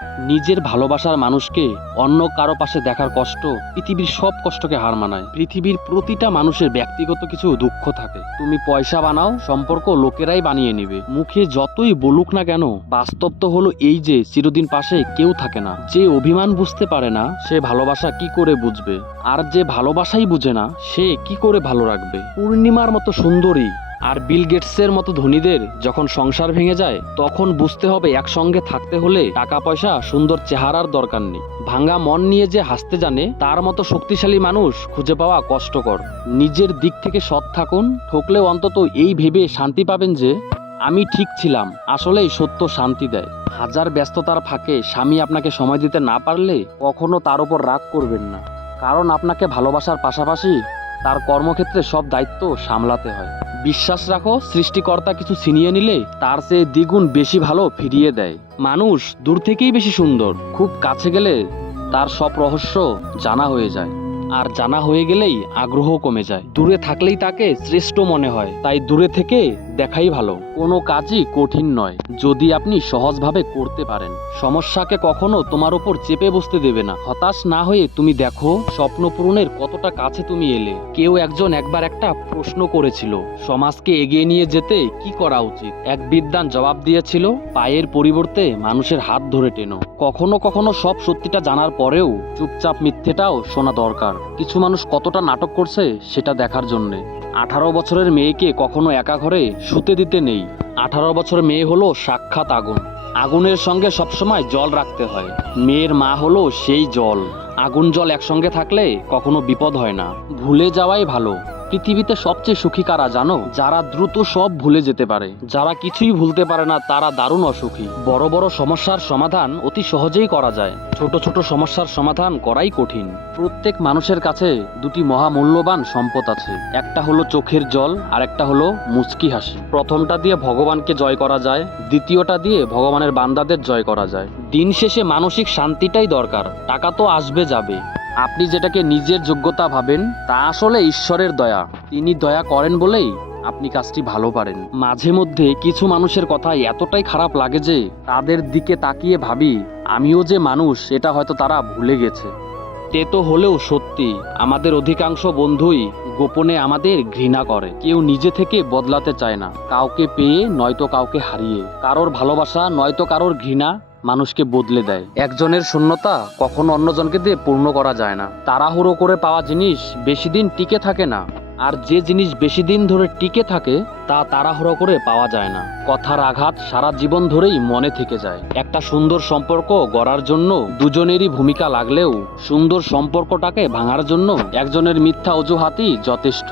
নিজের ভালোবাসার মানুষকে অন্য কারো পাশে দেখার কষ্ট পৃথিবীর সব কষ্টকে হার মানায়। পৃথিবীর প্রতিটা মানুষের ব্যক্তিগত কিছু দুঃখ থাকে। তুমি পয়সা বানাও, সম্পর্ক লোকেরাই বানিয়ে নিবে। মুখে যতই বলুক না কেন, বাস্তব তো হলো এই যে চিরদিন পাশে কেউ থাকে না। যে অভিমান বুঝতে পারে না সে ভালোবাসা কি করে বুঝবে, আর যে ভালোবাসাই বুঝে না সে কি করে ভালো রাখবে। পূর্ণিমার মতো সুন্দরী আর বিল গেটসের মতো ধনীদের যখন সংসার ভেঙে যায়, তখন বুঝতে হবে একসঙ্গে থাকতে হলে টাকা পয়সা সুন্দর চেহারার দরকার নেই। ভাঙা মন নিয়ে যে হাসতে জানে তার মতো শক্তিশালী মানুষ খুঁজে পাওয়া কষ্টকর। নিজের দিক থেকে সৎ থাকুন, ঠকলেও অন্তত এই ভেবে শান্তি পাবেন যে আমি ঠিক ছিলাম। আসলেই সত্য শান্তি দেয়। হাজার ব্যস্ততার ফাঁকে স্বামী আপনাকে সময় দিতে না পারলে কখনো তার উপর রাগ করবেন না, কারণ আপনাকে ভালোবাসার পাশাপাশি তার কর্মক্ষেত্রে সব দায়িত্ব সামলাতে হয়। বিশ্বাস রাখো, সৃষ্টিকর্তা কিছু ছিনিয়ে নিলে তার চেয়ে দ্বিগুণ বেশি ভালো ফিরিয়ে দেয়। মানুষ দূর থেকেই বেশি সুন্দর, খুব কাছে গেলে তার সব রহস্য জানা হয়ে যায়, আর জানা হয়ে গেলেই আগ্রহ কমে যায়। দূরে থাকলেই তাকে শ্রেষ্ঠ মনে হয়, তাই দূরে থেকে দেখাই ভালো। কোনো কাজই কঠিন নয় যদি আপনি সহজভাবে করতে পারেন। সমস্যাকে কখনো তোমার উপর চেপে বসতে দেবে না। হতাশ না হয়ে তুমি দেখো স্বপ্ন পূরণের কতটা কাছে তুমি এলে। কেউ একজন একবার একটা প্রশ্ন করেছিল, সমাজকে এগিয়ে নিয়ে যেতে কি করা উচিত? এক বিদ্বান জবাব দিয়েছিল, পায়ের পরিবর্তে মানুষের হাত ধরে টেনো। কখনো কখনো সব সত্যিটা জানার পরেও চুপচাপ মিথ্যেটাও শোনা দরকার। কিছু মানুষ কতটা নাটক করছে সেটা দেখার জন্যে। 18 বছরের মেয়েকে কখনো একা ঘরে শুতে দিতে নেই। 18 বছরের মেয়ে হলো সাক্ষাৎ আগুন। আগুনের সঙ্গে সবসময় জল রাখতে হয়। মেয়ের মা হলো সেই জল। আগুন জল একসঙ্গে থাকলে কখনো বিপদ হয় না। ভুলে যাওয়াই ভালো। পৃথিবীতে সবচেয়ে সুখী কারা জানো? যারা দ্রুত সব ভুলে যেতে পারে। যারা কিছুই ভুলতে পারে না তারা দারুণ অসুখী। বড় বড় সমস্যার সমাধান অতি সহজেই করা যায়, ছোট ছোট সমস্যার সমাধান করাই কঠিন। প্রত্যেক মানুষের কাছে দুটি মহামূল্যবান সম্পদ আছে, একটা হলো চোখের জল আর একটা হলো মুচকি হাসি। প্রথমটা দিয়ে ভগবানকে জয় করা যায়, দ্বিতীয়টা দিয়ে ভগবানের বান্দাদের জয় করা যায়। দিন শেষে মানসিক শান্তিটাই দরকার। টাকা তো আসবে যাবে। আপনি যেটাকে নিজের যোগ্যতা ভাবেন তা আসলে ঈশ্বরের দয়া। তিনি দয়া করেন বলেই আপনি কাজটি ভালো পারেন। মাঝে মধ্যে কিছু মানুষের কথা এতটাই খারাপ লাগে যে তাদের দিকে তাকিয়ে ভাবি আমিও যে মানুষ, এটা হয়তো তারা ভুলে গেছে। তেতো হলেও সত্যি, আমাদের অধিকাংশ বন্ধুই গোপনে আমাদের ঘৃণা করে। কেউ নিজে থেকে বদলাতে চায় না, কাউকে পেয়ে নয়তো কাউকে হারিয়ে। কারোর ভালোবাসা নয়তো কারোর ঘৃণা মানুষকে বদলে দেয়। একজনের শূন্যতা কখনো অন্যজনকে দিয়ে পূর্ণ করা যায় না। তাড়াহুড়ো করে পাওয়া জিনিস বেশি দিন টিকে থাকে না, আর যে জিনিস বেশি দিন ধরে টিকে থাকে তা তাড়াহুড়ো করে পাওয়া যায় না। কথার আঘাত সারা জীবন ধরেই মনে থেকে যায়। একটা সুন্দর সম্পর্ক গড়ার জন্য দুজনেরই ভূমিকা লাগলেও সুন্দর সম্পর্কটাকে ভাঙার জন্য একজনের মিথ্যা অজুহাতই যথেষ্ট।